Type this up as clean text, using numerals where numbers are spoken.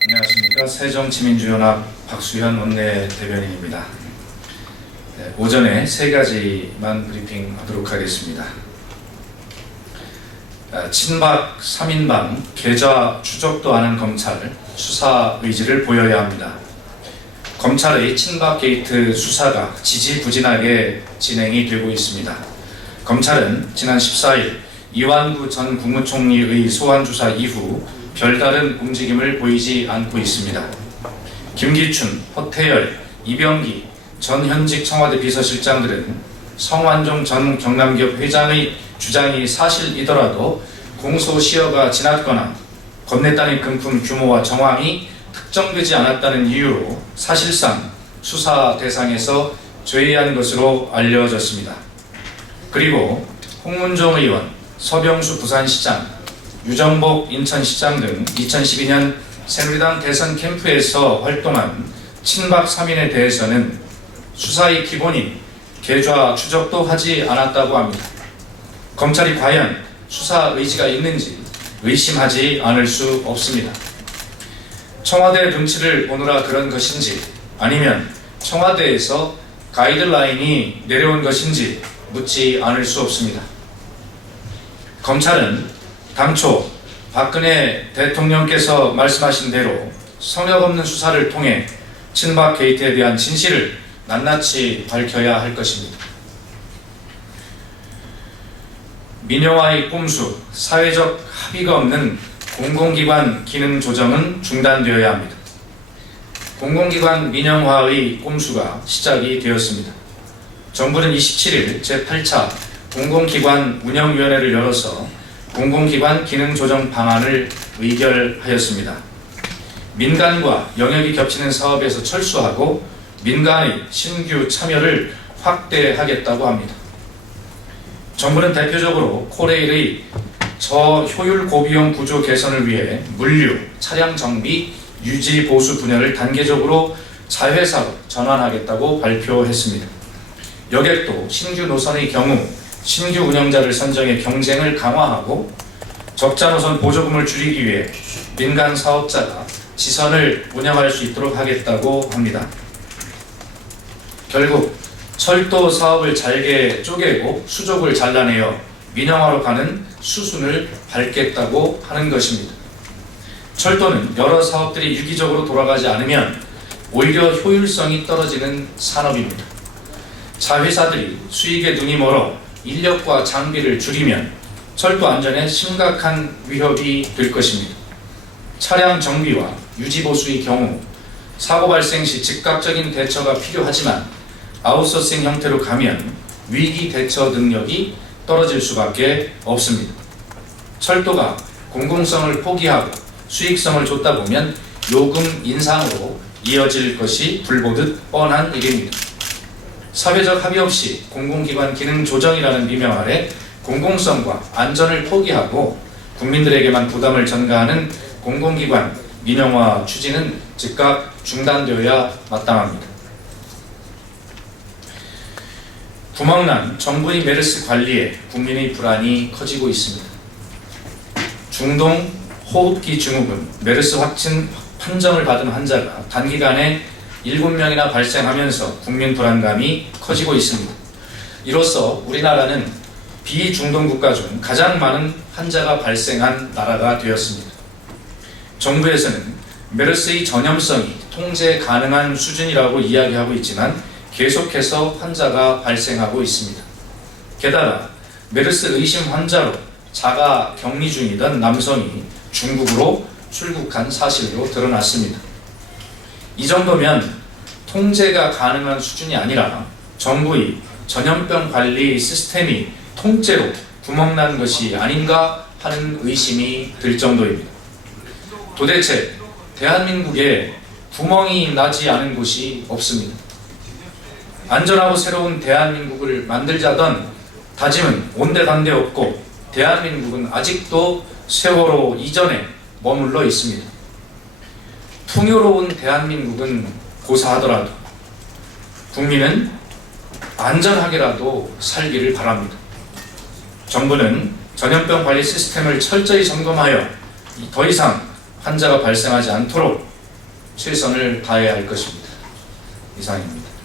안녕하십니까. 새정치민주연합 박수현 원내대변인입니다. 오전에 세 가지만 브리핑하도록 하겠습니다. 친박 3인방 계좌 추적도 안 한 검찰 수사 의지를 보여야 합니다. 검찰의 친박 게이트 수사가 지지부진하게 진행이 되고 있습니다. 검찰은 지난 14일 이완구 전 국무총리의 소환조사 이후 별다른 움직임을 보이지 않고 있습니다. 김기춘, 허태열, 이병기 전 현직 청와대 비서실장들은 성완종 전 경남기업 회장의 주장이 사실이더라도 공소시효가 지났거나 건네따낸 금품 규모와 정황이 특정되지 않았다는 이유로 사실상 수사 대상에서 제외한 것으로 알려졌습니다. 그리고 홍문종 의원, 서병수 부산시장, 유정복 인천시장 등 2012년 새누리당 대선 캠프에서 활동한 친박 3인에 대해서는 수사의 기본인 계좌 추적도 하지 않았다고 합니다. 검찰이 과연 수사 의지가 있는지 의심하지 않을 수 없습니다. 청와대 눈치를 보느라 그런 것인지 아니면 청와대에서 가이드라인이 내려온 것인지 묻지 않을 수 없습니다. 검찰은 당초 박근혜 대통령께서 말씀하신 대로 성역 없는 수사를 통해 친박 게이트에 대한 진실을 낱낱이 밝혀야 할 것입니다. 민영화의 꼼수, 사회적 합의가 없는 공공기관 기능 조정은 중단되어야 합니다. 공공기관 민영화의 꼼수가 시작이 되었습니다. 정부는 27일 제8차 공공기관 운영위원회를 열어서 공공기관 기능 조정 방안을 의결하였습니다. 민간과 영역이 겹치는 사업에서 철수하고 민간의 신규 참여를 확대하겠다고 합니다. 정부는 대표적으로 코레일의 저효율 고비용 구조 개선을 위해 물류, 차량 정비, 유지 보수 분야를 단계적으로 자회사로 전환하겠다고 발표했습니다. 여객도 신규 노선의 경우 신규 운영자를 선정해 경쟁을 강화하고 적자 노선 보조금을 줄이기 위해 민간 사업자가 지선을 운영할 수 있도록 하겠다고 합니다. 결국 철도 사업을 잘게 쪼개고 수족을 잘라내어 민영화로 가는 수순을 밟겠다고 하는 것입니다. 철도는 여러 사업들이 유기적으로 돌아가지 않으면 오히려 효율성이 떨어지는 산업입니다. 자회사들이 수익에 눈이 멀어 인력과 장비를 줄이면 철도 안전에 심각한 위협이 될 것입니다. 차량 정비와 유지 보수의 경우 사고 발생 시 즉각적인 대처가 필요하지만 아웃소싱 형태로 가면 위기 대처 능력이 떨어질 수밖에 없습니다. 철도가 공공성을 포기하고 수익성을 줬다 보면 요금 인상으로 이어질 것이 불보듯 뻔한 일입니다. 사회적 합의 없이 공공기관 기능 조정이라는 비명 아래 공공성과 안전을 포기하고 국민들에게만 부담을 전가하는 공공기관 민영화 추진은 즉각 중단되어야 마땅합니다. 구멍난 정부의 메르스 관리에 국민의 불안이 커지고 있습니다. 중동 호흡기 증후군 메르스 확진 판정을 받은 환자가 단기간에 7명이나 발생하면서 국민 불안감이 커지고 있습니다. 이로써 우리나라는 비중동 국가 중 가장 많은 환자가 발생한 나라가 되었습니다. 정부에서는 메르스의 전염성이 통제 가능한 수준이라고 이야기하고 있지만 계속해서 환자가 발생하고 있습니다. 게다가 메르스 의심 환자로 자가 격리 중이던 남성이 중국으로 출국한 사실로 드러났습니다. 이 정도면 통제가 가능한 수준이 아니라 정부의 전염병 관리 시스템이 통째로 구멍난 것이 아닌가 하는 의심이 들 정도입니다. 도대체 대한민국에 구멍이 나지 않은 곳이 없습니다. 안전하고 새로운 대한민국을 만들자던 다짐은 온데간데 없고 대한민국은 아직도 세월호 이전에 머물러 있습니다. 풍요로운 대한민국은 고사하더라도 국민은 안전하게라도 살기를 바랍니다. 정부는 전염병 관리 시스템을 철저히 점검하여 더 이상 환자가 발생하지 않도록 최선을 다해야 할 것입니다. 이상입니다.